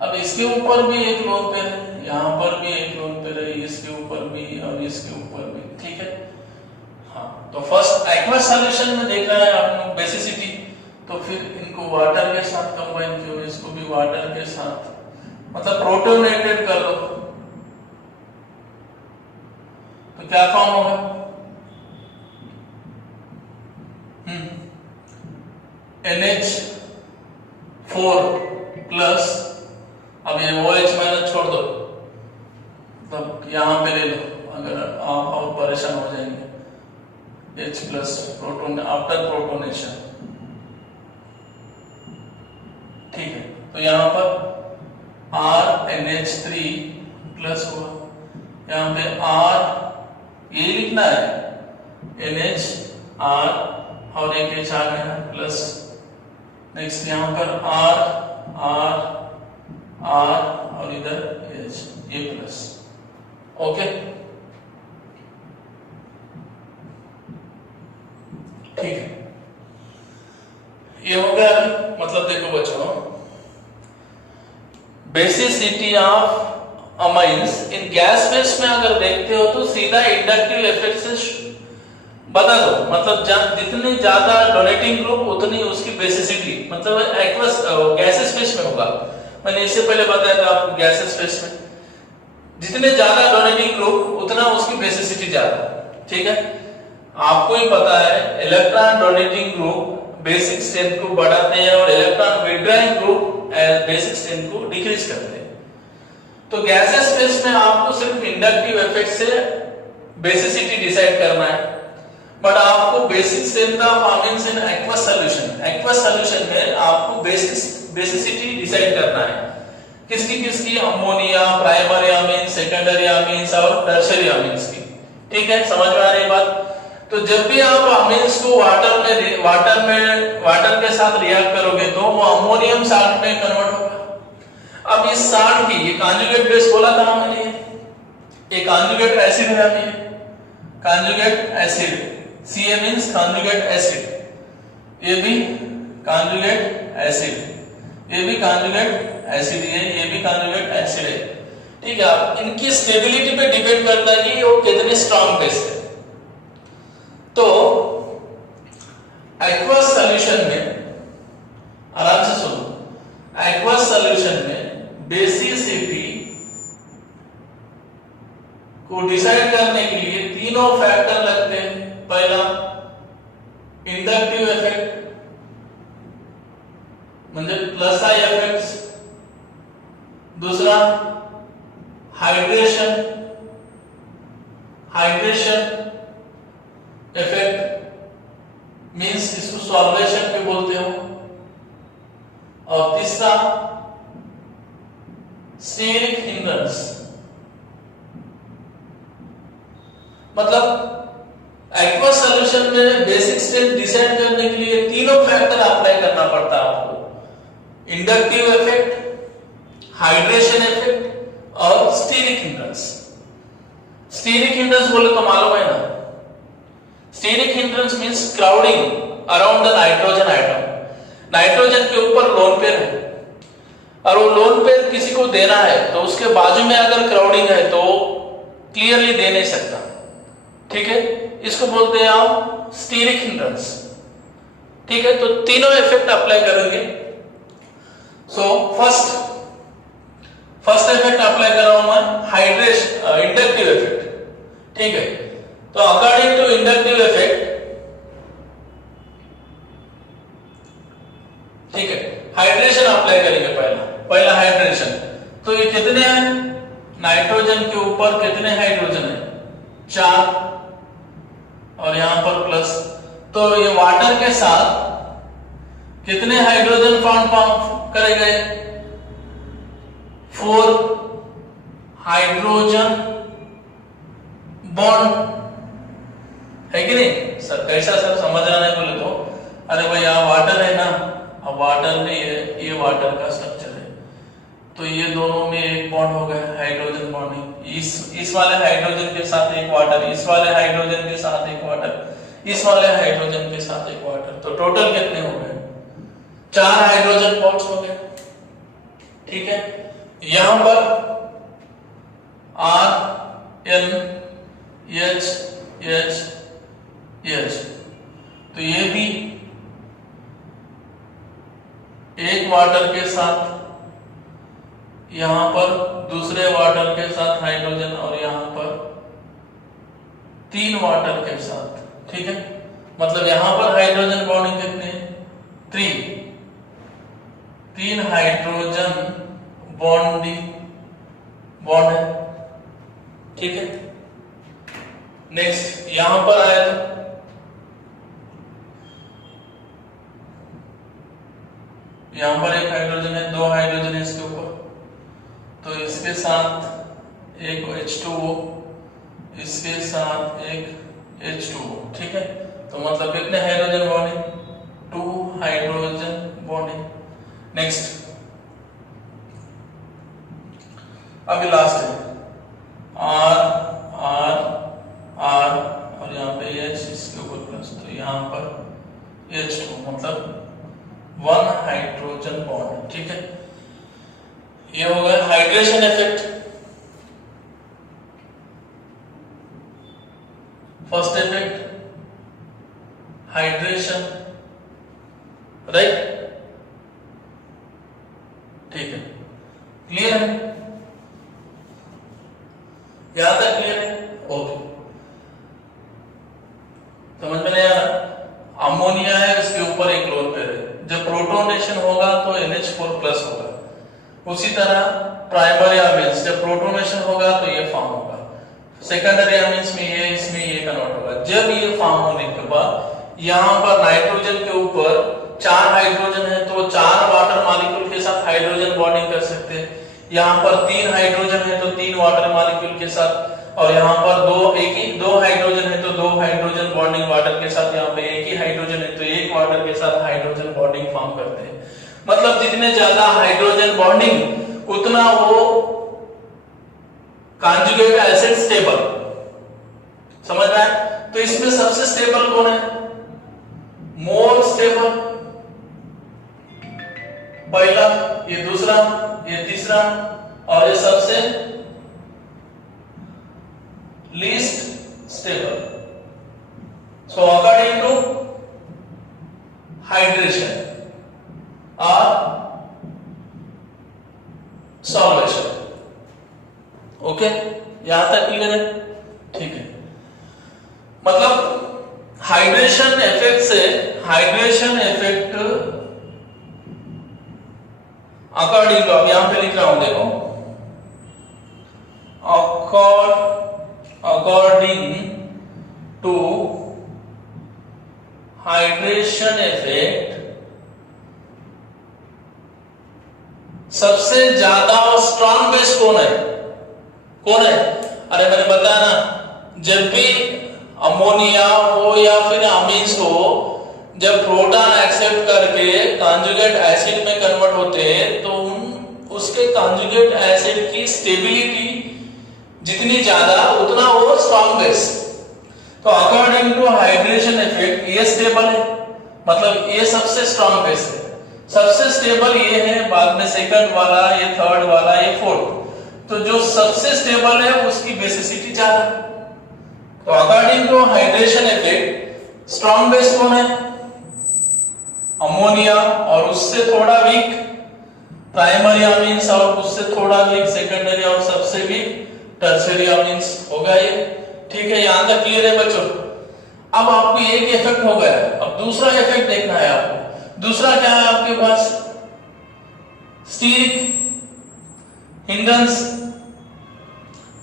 अब इसके ऊपर भी एक लोन पेयर है, यहां पर भी एक लोन पेयर है, इसके ऊपर भी और इसके ऊपर भी। ठीक है, हाँ। तो फर्स्ट एक्वस सॉल्यूशन में देखना है आपको बेसिसिटी, तो फिर इनको वाटर के साथ कंबाइन किया, इसको भी वाटर के साथ, मतलब प्रोटोनेटेड कर लो, तो क्या फॉर्म होगा, NH4 प्लस, अब ये OH माइनस छोड़ दो, तब यहां पे ले लो, अगर आप और परेशान हो जाएंगे। H plus proton after protonation, ठीक है। तो यहां पर RnH3 प्लस हुआ, यहां पे R ये लिखना है NHR और एक H आ गया प्लस। नेक्स्ट यहां पर R और इधर H, ये प्लस। ओके, ठीक है, ये हो गया। मतलब देखो बच्चों, basicity of amines in gas phase में अगर देखते हो तो सीधा इंडक्टिव इफेक्ट से बता दो। मतलब जितने ज्यादा डोनेटिंग ग्रुप उतनी उसकी बेसिसिटी, मतलब एक्वस गैसेस फेज में होगा। मैंने इससे पहले बताया था आपको, गैसेस फेज में जितने ज्यादा डोनेटिंग ग्रुप उतना उसकी बेसिसिटी ज्यादा। ठीक है, आपको ही पता है electron donating group basic strength को बढ़ाते हैं और electron withdrawing group basic strength को डिक्रीज करते हैं। तो गैसेस फेज में आपको सिर्फ इंडक्टिव इफेक्ट से बेसिसिटी डिसाइड करना है, बट आपको basic strength of amines in aqueous solution में आपको बेसिसिटी डिसाइड करना है। किसकी ammonia, primary amine, secondary amines और टर्शियरी अमीन्स की। ठीक है, समझ में आ रही बात। तो जब भी आप अमीन्स को वाटर के साथ रिएक्ट करोगे तो वो अमोनियम साल्ट में कन्वर्ट होगा। अब इस साल्ट की, ये कॉन्जुगेट बेस बोला था मैंने, ये कॉन्जुगेट एसिड है, conjugate acid, Ca means conjugate acid, ये भी कॉन्जुगेट एसिड, ये भी कॉन्जुगेट एसिड है, ये भी कॉन्जुगेट एसिड है। ठीक है, अब इनकी स्टेबिलिटी पे डिपेंड करता है कि वो कितने स्ट्रांग बेस है। तो एक्वस सॉल्यूशन में, आराम से सुनो, एक्वस सॉल्यूशन में बेसिसिटी को डिसाइड करने के लिए तीनों फैक्टर लगते हैं। पहला इंडक्टिव इफेक्ट म्हणजे प्लस आई इफेक्ट्स, दूसरा हाइड्रेशन मीन्स इसको सॉल्वेशन भी बोलते हो। और तीसरा स्टेरिक हिंड्रेंस, मतलब एक्वस सॉल्यूशन में बेसिक स्टेट डिसाइड करने के लिए तीनों फैक्टर अप्लाई करना पड़ता है आपको, इंडक्टिव इफेक्ट, हाइड्रेशन इफेक्ट और स्टेरिक हिंड्रेंस। स्टेरिक हिंड्रेंस बोले तो मालूम है ना, steric hindrance means crowding around the nitrogen atom. Nitrogen के ऊपर लोन पेयर है और वो लोन पेयर किसी को देना है तो उसके बाजू में अगर क्राउडिंग है तो क्लियरली दे नहीं सकता, ठीक है, इसको बोलते हैं आप स्टेरिक हिंड्रेंस, ठीक है। तो तीनों इफेक्ट अप्लाई करेंगे। सो फर्स्ट इफेक्ट अप्लाई कर रहा हूं मैं, हाइड्रेशन इंडक्टिव इफेक्ट, ठीक है। तो अकॉर्डिंग टू इंडक्टिव इफेक्ट, ठीक है, हाइड्रेशन अप्लाई करेंगे। पहला हाइड्रेशन, तो ये कितने हैं, नाइट्रोजन के ऊपर कितने हाइड्रोजन है, 4 और यहां पर प्लस, तो ये वाटर के साथ कितने हाइड्रोजन फॉर्म करेंगे, 4 हाइड्रोजन बॉन्ड, है कि नहीं सर? कैसा सर समझ रहा नहीं बोले तो, अरे भाई यहाँ वाटर है ना, अब वाटर में ये वाटर का स्ट्रक्चर है, तो ये दोनों में एक बॉन्ड हो गया, हाइड्रोजन बॉन्डिंग, इस वाले हाइड्रोजन के साथ एक वाटर, इस वाले हाइड्रोजन के साथ एक वाटर, इस वाले हाइड्रोजन के साथ एक वाटर, तो टोटल कितने हो गए, 4 हाइड्रोजन बॉन्ड्स हो गए, ठीक है। यहां पर RNH, तो ये भी एक वाटर के साथ, यहां पर दूसरे वाटर के साथ हाइड्रोजन, और यहां पर 3 वाटर के साथ, ठीक है। मतलब यहां पर हाइड्रोजन बॉन्डिंग कितने, 3 हाइड्रोजन बॉन्ड है, ठीक है। नेक्स्ट यहां पर आया था, यहां पर एक हाइड्रोजन है, 2 हाइड्रोजन है इसके ऊपर, तो इसके साथ एक H2O, इसके साथ एक H2O, ठीक है। तो मतलब कितने hydrogen bonding, 2 hydrogen bonding. Next अभी लास्ट है R और यहाँ पे H, इसके ऊपर प्लस, तो यहाँ पर H2, मतलब 1 हाइड्रोजन बॉन्ड, ठीक है। ये हो गया hydration effect. First effect hydration, right, ठीक है, क्लियर है, यहां तक क्लियर है, ओके। समझ में नहीं आ रहा, अमोनिया है, इसके ऊपर एक लोन पेयर है, जब प्रोटोनेशन होगा तो NH4 प्लस होगा, उसी तरह प्राइमरी अमीन्स जब प्रोटोनेशन होगा तो ये फॉर्म होगा, सेकेंडरी अमीन्स में ये, इसमें ये कन्वर्ट होगा। जब ये फॉर्म होने के बाद यहां पर नाइट्रोजन के ऊपर 4 हाइड्रोजन है तो 4 वाटर मॉलिक्यूल के साथ हाइड्रोजन बॉन्डिंग कर सकते हैं, यहाँ पर 3 हाइड्रोजन है तो 3 वाटर मॉलिक्यूल के साथ, और यहाँ पर 2 हाइड्रोजन है तो 2 हाइड्रोजन बॉन्डिंग वाटर के साथ, यहाँ पे एक ही हाइड्रोजन है तो एक वाटर के साथ हाइड्रोजन बॉन्डिंग फॉर्म करते हैं। मतलब जितने ज्यादा हाइड्रोजन बॉन्डिंग उतना वो कॉन्जुगेट एसिड स्टेबल, समझ रहा है। तो इसमें सबसे स्टेबल कौन है, मोर स्टेबल, पहला, ये दूसरा, ये तीसरा, और ये सबसे least stable. So according to hydration और सॉल्वेशन, ओके, यहां तक क्लियर है, ठीक है। मतलब हाइड्रेशन इफेक्ट से, हाइड्रेशन इफेक्ट अकॉर्डिंग टू, अब यहां पे लिख रहा हूं, देखो, अकॉर्डिंग टू हाइड्रेशन इफेक्ट सबसे ज्यादा और स्ट्रॉन्ग बेस कौन है? अरे मैंने बताया ना, जब भी अमोनिया हो या फिर अमीन्स हो, जब प्रोटॉन एक्सेप्ट करके कॉन्जुगेट एसिड में कन्वर्ट होते हैं तो उसके कॉन्जुगेट एसिड की स्टेबिलिटी जितनी ज्यादा उतना वो स्ट्रॉन्ग बेस। तो अकॉर्डिंग टू हाइड्रेशन इफेक्ट ये स्टेबल है, मतलब ये सबसे स्ट्रॉन्ग बेस है। सबसे स्टेबल ये है, बाद में सेकंड वाला, ये थर्ड वाला, ये फोर्थ। तो जो सबसे स्टेबल है उसकी बेसिसिटी ज्यादा। तो according to hydration effect strong base कौन है? अमोनिया, और उससे थोड़ा वीक प्राइमरी अमीन्स, और उससे थोड़ा वीक सेकेंडरी, और सबसे वीक टर्शियरी अमीन्स। होगा ये? ठीक है, यहां तक क्लियर है बच्चों? अब आपको एक इफेक्ट हो गया, अब दूसरा इफेक्ट देखना है आपको। दूसरा क्या है आपके पास? Steric hindrance.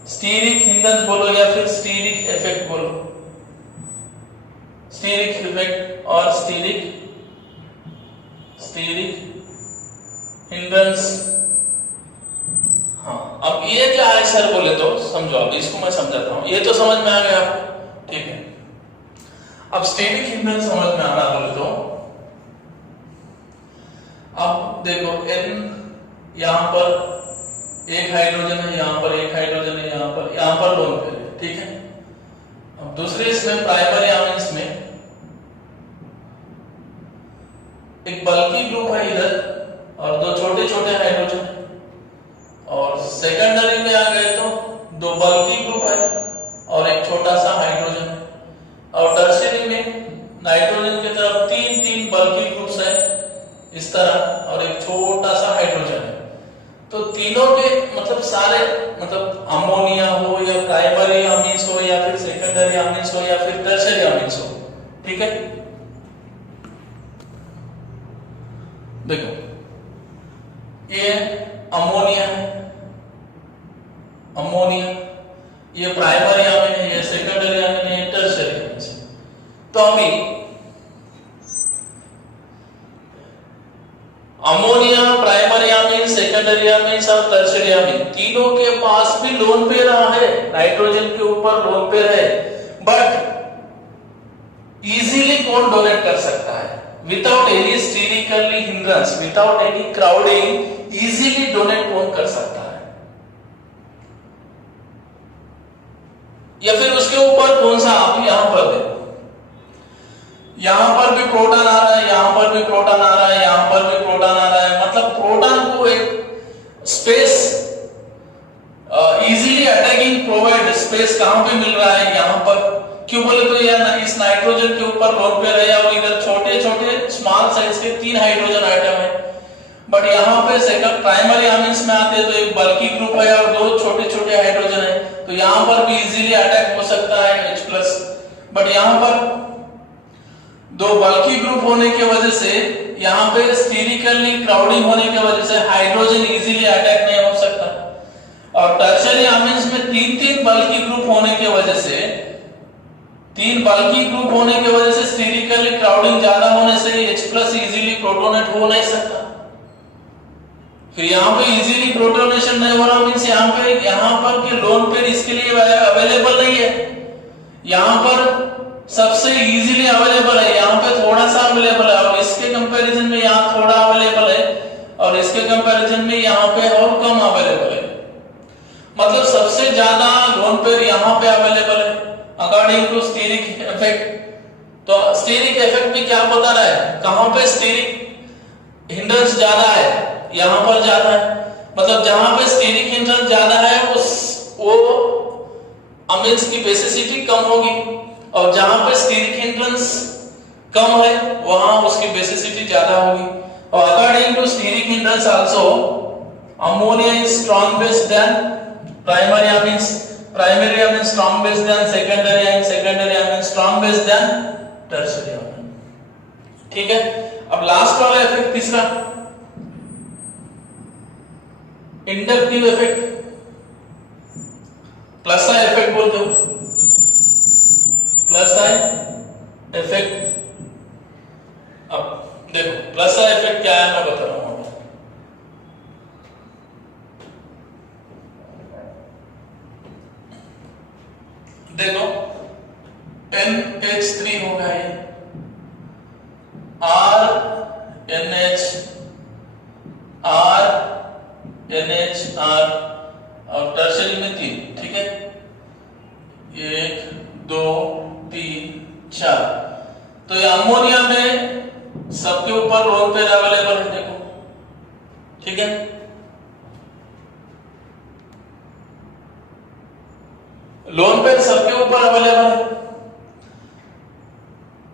स्टीरिक हिंड्रेंस बोलो या फिर स्टीरिक इफेक्ट बोलो। स्टीरिक इफेक्ट और स्टीरिक हिंड्रेंस। हाँ, अब ये क्या है सर बोले तो समझो, अब इसको मैं समझाता हूं। ये तो समझ में आ गया आपको, ठीक है। अब स्टीरिक हिंड्रेंस समझ में आना बोले तो अब देखो, N यहां पर एक हाइड्रोजन है, यहां पर एक हाइड्रोजन है, यहां पर लोन पेयर है, ठीक है। अब दूसरे इसमें प्राइमरी अमीन्स में एक बल्की ग्रुप है इधर और दो छोटे छोटे हाइड्रोजन है, और सेकेंडरी में आ गए तो दो बल्की ग्रुप है और एक छोटा सा हाइड्रोजन है, और टर्शियरी में नाइट्रोजन की तरफ तीन तीन बल्की ग्रुप्स है इस तरह, और एक छोटा सा हाइड्रोजन है। तो तीनों के मतलब सारे, मतलब अमोनिया हो या प्राइमरी अमीन्स हो या फिर सेकेंडरी अमीन्स हो या फिर टर्शियरी अमीन्स हो, ठीक है। देखो, ये अमोनिया है, अमोनिया, ये प्राइमरी अमीन है, ये सेकेंडरी अमीन है, ये टर्शियरी अमीन है। तो अभी ammonia, primary amine, secondary amine और टर्शियरी अमीन तीनों के पास भी लोन पेयर है, नाइट्रोजन के ऊपर लोन पेयर है, बट इजीली कौन डोनेट कर सकता है? Without any sterically hindrance, without any crowding, easily donate कौन कर सकता है? या फिर उसके ऊपर कौन सा? आप यहां पर देखो, यहां पर भी प्रोटॉन आ रहा है, यहां पर भी प्रोटॉन आ रहा है, यहां पर भी प्रोटॉन आ रहा है, मतलब प्रोटॉन को एक space easily attacking provide space कहां पे मिल रहा है? यहां पर। क्यों बोले तो यार इस नाइट्रोजन के ऊपर लोन पेयर है और इधर छोटे छोटे स्मॉल साइज के तीन हाइड्रोजन आइटम है, बट यहाँ पे सेकंड प्राइमरी अमीन्स में आते हैं तो एक बल्की ग्रुप है और दो छोटे छोटे हाइड्रोजन है, तो यहाँ पर भी इजीली अटैक हो सकता है H+, बट यहाँ पर दो बल्की ग्रुप होने की वजह से, यहाँ पे स्टीरिकली क्राउडिंग होने की वजह से हाइड्रोजन इजीली अटैक नहीं हो सकता, और टर्शियरी अमीन्स में तीन तीन बल्की ग्रुप होने की वजह से, तीन बल्की ग्रुप होने की वजह से स्टीरिकली क्राउडिंग ज्यादा होने से H+ इजीली प्रोटोनेट हो नहीं सकता। फिर यहाँ पे इजीली प्रोटोनेशन नहीं हो रहा मींस यहाँ पर के लोन पेयर इसके लिए अवेलेबल नहीं है। यहाँ पर सबसे इजीली अवेलेबल है, यहाँ पे थोड़ा सा अवेलेबल है, और इसके कंपैरिजन में यहाँ थोड़ा अवेलेबल है, और इसके कंपैरिजन में यहाँ पे और कम अवेलेबल है। मतलब सबसे ज्यादा लोन पेयर यहाँ पे अवेलेबल है अकॉर्डिंग टू स्टीरिक इफेक्ट। तो स्टीरिक इफेक्ट भी क्या बता रहा है, कहां पे स्टीरिक हिंड्रेंस ज्यादा है? यहां पर ज्यादा है, मतलब जहां पे स्टीरिक हिंड्रेंस ज्यादा है वो अमीन्स की बेसिसिटी कम होगी, और जहां पे स्टीरिक हिंड्रेंस कम है वहां उसकी बेसिसिटी ज्यादा होगी। और according to steric hindrance also ammonia is strong base than primary amines, primary amine strong base than secondary, and secondary amine strong base than tertiary amine. ठीक है, अब लास्ट वाला इफेक्ट तीसरा, inductive effect, plus I effect बोलते हो, plus I effect देखो NH3 होगा ये, RNH RNHR और टर्शरी में 3, ठीक है, 1 2 3 4। तो ये अमोनिया में सबके ऊपर लोन पेयर अवेलेबल है, देखो, ठीक है। लोन पेयर सबके ऊपर अवेलेबल है,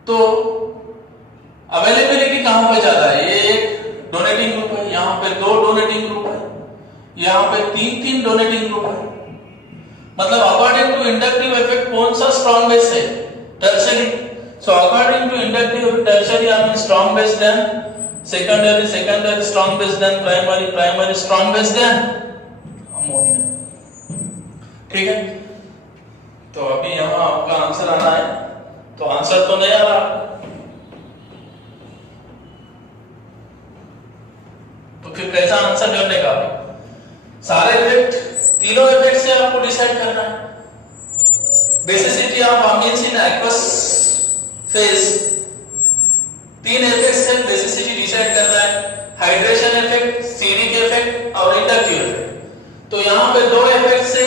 तो अवेलेबिलिटी कहां पे ज्यादा है? ये एक डोनेटिंग ग्रुप है, यहां पे 2 डोनेटिंग ग्रुप है, यहां पे 3 डोनेटिंग ग्रुप है। मतलब अकॉर्डिंग टू इंडक्टिव इफेक्ट कौन सा स्ट्रॉन्ग बेस है? Tertiary. So according to inductive tertiary I mean strong base than secondary, secondary strong base than primary, primary strong base than ammonia, ठीक है। तो अभी यहां आपका आंसर आना है, तो आंसर तो नहीं आ रहा, तो फिर कैसा आंसर करने का? सारे इफेक्ट, तीनों इफेक्ट से आपको डिसाइड करना है। Basicity of amines in aqueous phase, 3 effect से बेसिसिटी डिसाइड करना है, हाइड्रेशन इफेक्ट, स्टीरिक इफेक्ट और इंडक्टिव इफेक्ट। तो यहां पे 2 इफेक्ट से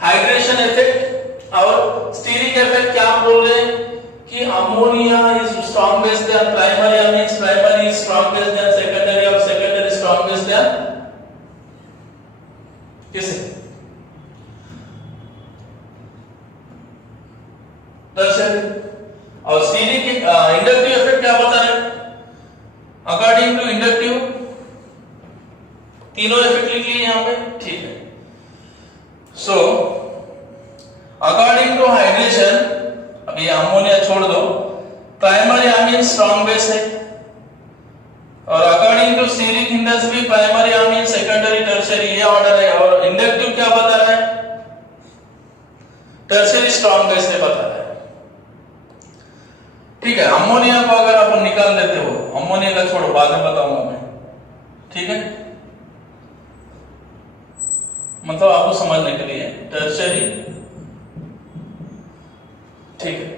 हाइड्रेशन इफेक्ट और स्टीरिक इफेक्ट क्या बोल रहे हैं कि ammonia is strong base than primary amines, primary is strong base than secondary और सेकेंडरी स्ट्रॉन्ग बेस देन किसे? टर्शरी। और स्टीरिक इंडक्टिव इफेक्ट क्या बता रहे हैं? अकॉर्डिंग टू इंडक्टिव तीनों इफेक्ट लिख लिए यहां पे, ठीक है। सो अकॉर्डिंग टू हाइड्रेशन, अभी अमोनिया छोड़ दो, प्राइमरी अमीन स्ट्रॉन्ग बेस है, और अकॉर्डिंग टू स्टीरिक इंडेक्स भी प्राइमरी अमीन, सेकेंडरी, टर्शरी, ये ऑर्डर है। और इंडक्टिव क्या बता रहा है? टर्शरी स्ट्रॉन्ग बेस है बता रहा है, ठीक है। अमोनिया को अगर आप निकाल देते हो, अमोनिया का छोड़ो, बाद में बताऊंगा मैं, ठीक है, मतलब आपको समझने के लिए टर्शरी, ठीक है।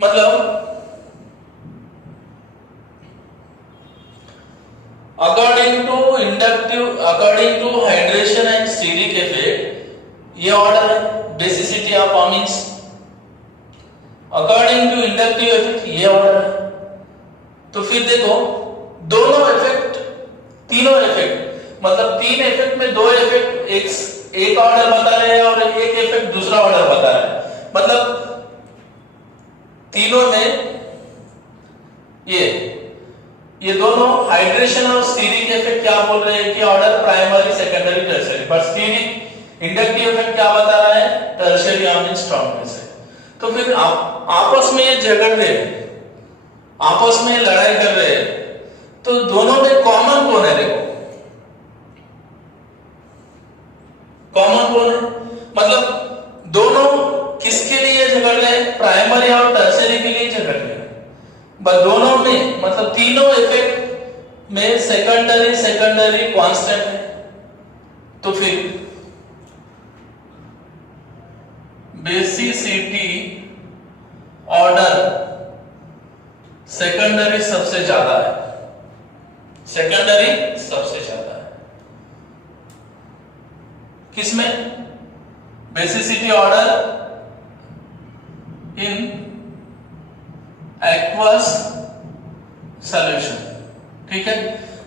मतलब according to inductive, according to hydration and steric effect, ये ऑर्डर है basicity of amines. According to inductive effect, ये ऑर्डर है। तो फिर देखो, दोनों इफेक्ट, तीनों इफेक्ट, मतलब 3 इफेक्ट में 2 इफेक्ट एक ऑर्डर बता रहे हैं और एक इफेक्ट दूसरा ऑर्डर बता रहे हैं। मतलब तीनों में ये दोनों हाइड्रेशन और स्टीरिक इफेक्ट क्या बोल रहे हैं कि ऑर्डर प्राइमरी, सेकेंडरी, टर्शरी, पर स्टीरिक इंडक्टिव इफेक्ट क्या बता रहा है? टर्शरी अमीन स्ट्रॉन्ग बेस है। तो फिर आपस में ये झगड़ रहे हैं, आपस में लड़ाई कर रहे हैं, तो दोनों में कॉमन कौन है? देखो कॉमन कौन है? मतलब दोनों किसके लिए झगड़ रहे हैं? प्राइमरी और टर्शरी के लिए झगड़ रहे हैं। बस दोनों में, मतलब तीनों इफेक्ट में सेकेंडरी, सेकेंडरी कांस्टेंट है। तो फिर बेसिसिटी ऑर्डर सेकेंडरी सबसे ज्यादा है, सेकेंडरी सबसे ज्यादा है। किसमें? Basicity order in aqueous solution, ठीक है।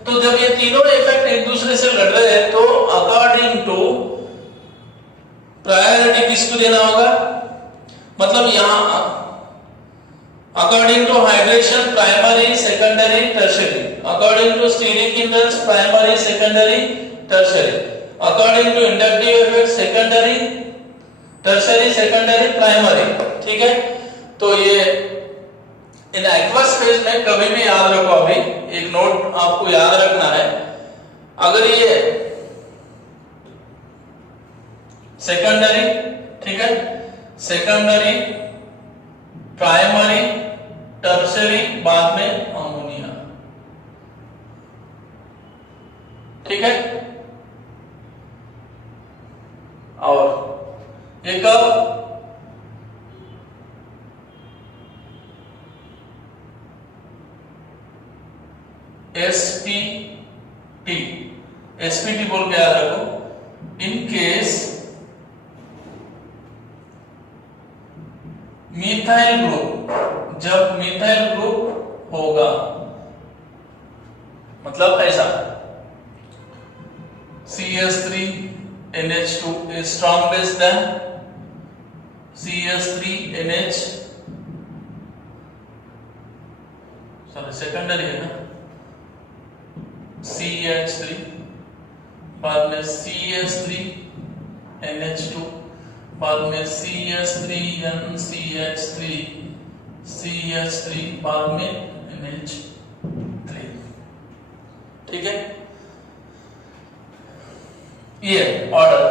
तो जब ये तीनों इफेक्ट एक दूसरे से लड़ रहे हैं, तो अकॉर्डिंग टू प्रायोरिटी किसको देना होगा? मतलब यहां according to hydration primary, secondary, tertiary, according to steric index primary, secondary, tertiary, according to inductive effect secondary, tertiary, secondary, primary, ठीक है। तो ये इन एक्वस फेज में कभी भी याद रखो, अभी एक नोट आपको याद रखना है, अगर ये सेकेंडरी, ठीक है, सेकेंडरी, प्राइमरी, टर्शरी, बाद में अमोनिया, ठीक है। और ये कब? एसपीटी, एसपीटी बोल के याद रखो, इन केस मिथाइल ग्रुप, जब मिथाइल ग्रुप होगा, मतलब ऐसा CH3NH2 is strongest than CH3NH, sorry secondary है ना, CH3, बाद में CH3NH2, बाद में CH3NCH3, CH3, बाद में NH3, ठीक है। ये ऑर्डर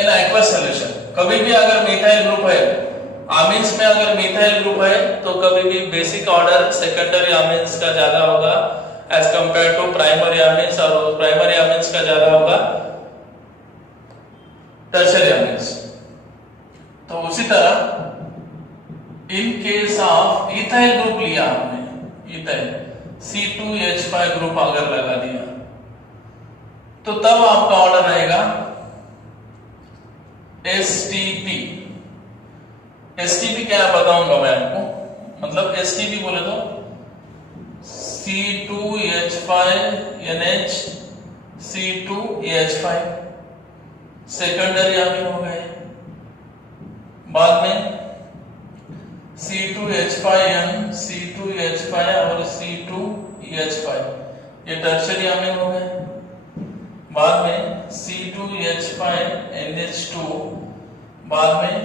इन एक्वस सॉल्यूशन, कभी भी अगर मिथाइल ग्रुप है, अमीन्स में अगर मिथाइल ग्रुप है तो कभी भी बेसिक ऑर्डर सेकेंडरी अमीन्स का ज्यादा होगा as compare to primary amines, और प्राइमरी अमीन्स का ज्यादा होगा टर्शियरी अमीन्स। तो उसी तरह in case of ethyl group लिया हमने, इथाइल C2H5 ग्रुप अगर लगा दिया तो तब आपका ऑर्डर रहेगा STP। STP क्या बताऊंगा मैं आपको, मतलब STP बोले तो C2H5NH C2H5 सेकेंडरी अमीन हो गए, बाद में C2H5N C2H5 और C2H5 ये टर्शियरी अमीन हो गए, बाद में C2H5NH2, बाद में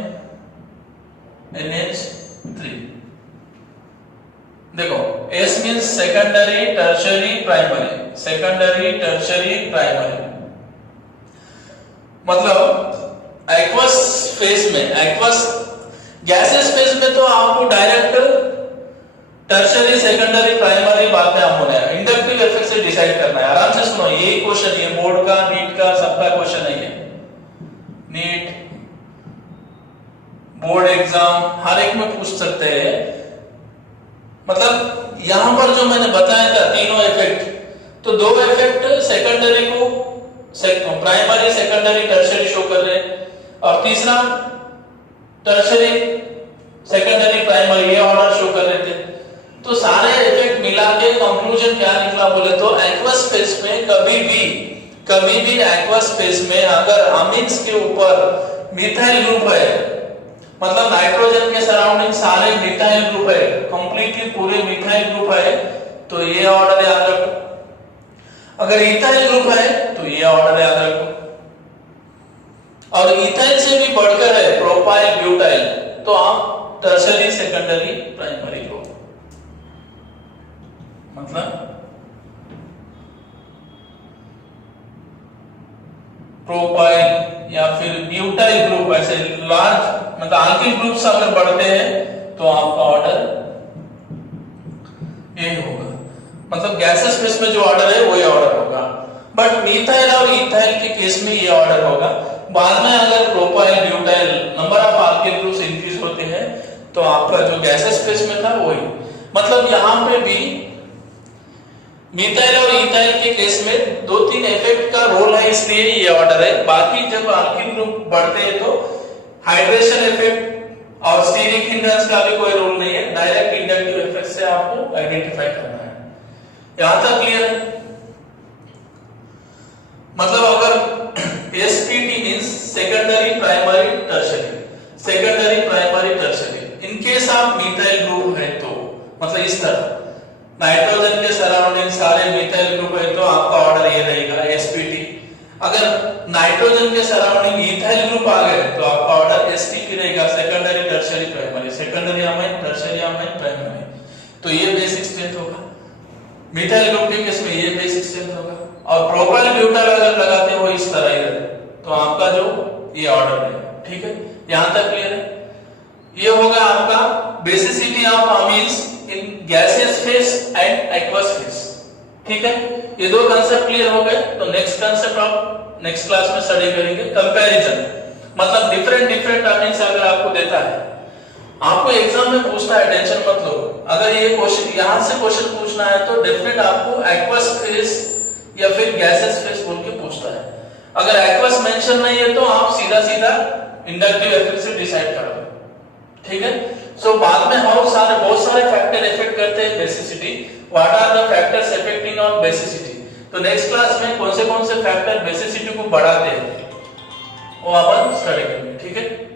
NH3। देखो S means secondary tertiary primary, secondary tertiary primary, मतलब एक्वस फेज में, एक्वस गैसेस फेज में तो आपको डायरेक्ट टर्शियरी सेकेंडरी प्राइमरी बातें हम बोले, इंडक्टिव इफेक्ट से डिसाइड करना है। आराम से सुनो, ये क्वेश्चन ये बोर्ड का, नीट का, सबका क्वेश्चन है ये, नीट बोर्ड एग्जाम हर एक में पूछ सकते हैं। मतलब यहां पर जो मैंने बताया था तीनों इफेक्ट, तो दो इफेक्ट सेकेंडरी को प्राइमरी सेकेंडरी टर्शियरी शो कर रहे हैं, और तीसरा टर्शियरी सेकेंडरी प्राइमरी ये ऑर्डर शो कर रहे थे। तो सारे इफेक्ट मिला के कंक्लूजन क्या निकला बोले तो एक्वस फेज में कभी भी एक्वस फेज में अगर अमीन्स के ऊपर मिथाइल ग्रुप है, मतलब नाइट्रोजन के सराउंडिंग सारे मिथाइल ग्रुप है, कंप्लीटली पूरे मिथाइल ग्रुप है, तो ये ऑर्डर याद रखो। अगर इथाइल ग्रुप है तो ये ऑर्डर याद रखो, और इथाइल से भी बढ़कर है प्रोपाइल ब्यूटाइल, तो आप टर्शियरी सेकेंडरी प्राइमरी ग्रुप, मतलब प्रोपाइल या फिर ब्यूटाइल ग्रुप, ऐसे लार्ज मतलब आल्किल ग्रुप्स अगर बढ़ते हैं तो आपका ऑर्डर ये होगा, मतलब गैसेस फेज में जो ऑर्डर है वही ऑर्डर होगा। बट मिथाइल और इथाइल के केस में ये ऑर्डर होगा। बाद में अगर propyl butyl number of alkyl groups increase होते हैं तो आपका जो गैसेस फेज में था वही, मतलब यहां पे भी मिथाइल और इथाइल के केस में दो तीन इफेक्ट का रोल है, इसलिए ये ऑर्डर है। बाकी जब आल्किल ग्रुप बढ़ते हैं तो हाइड्रेशन इफेक्ट और स्टीरिक हिंड्रेंस का भी कोई रोल नहीं है, डायरेक्ट इंडक्टिव इफेक्ट से आपको आइडेंटिफाई करना है। यहां तक क्लियर है? मतलब अगर SPT means secondary primary tertiary, secondary primary tertiary, in case आप मिथाइल ग्रुप है तो मतलब इस तरह नाइट्रोजन के सराउंडिंग सारे मिथाइल ग्रुप है तो आपका ऑर्डर ये रहेगा SPT। अगर नाइट्रोजन के सराउंडिंग इथाइल ग्रुप आ गए तो आपका ऑर्डर STP रहेगा, secondary tertiary primary, secondary amine tertiary amine primary. तो ये बेसिक स्ट्रेंथ होगा मिथाइल ग्रुप के केस में, ये बेसिक स्ट्रेंथ होगा। और प्रोपाइल ब्यूटाइल अगर लगाते हो इस तरह ही तो आपका जो ये ऑर्डर है, ठीक है, यहां तक क्लियर है? ये होगा आपका basicity of amines in gaseous phase and aqueous phase, ठीक है। ये दो कांसेप्ट क्लियर हो गए, तो नेक्स्ट कांसेप्ट आप नेक्स्ट क्लास में स्टडी करेंगे, कंपैरिजन। मतलब डिफरेंट अमीन्स अगर आपको देता है, आपको एग्जाम में पूछता है, टेंशन मत लो। अगर ये क्वेश्चन यहां से क्वेश्चन पूछना पूछना है तो डेफिनेट आपको एक्वस फेस या फिर गैसेस फेस बोल के पूछता है। अगर एक्वस मेंशन नहीं है तो आप सीधा सीधा इंडक्टिव एफिनिटी डिसाइड कर दो, ठीक है। सो बाद में बहुत सारे फैक्टर इफेक्ट करते हैं basicity. What are the factors affecting on basicity? तो नेक्स्ट क्लास में कौन से फैक्टर बेसिसिटी को बढ़ाते हैं वो अपन स्टडी करेंगे, ठीक है।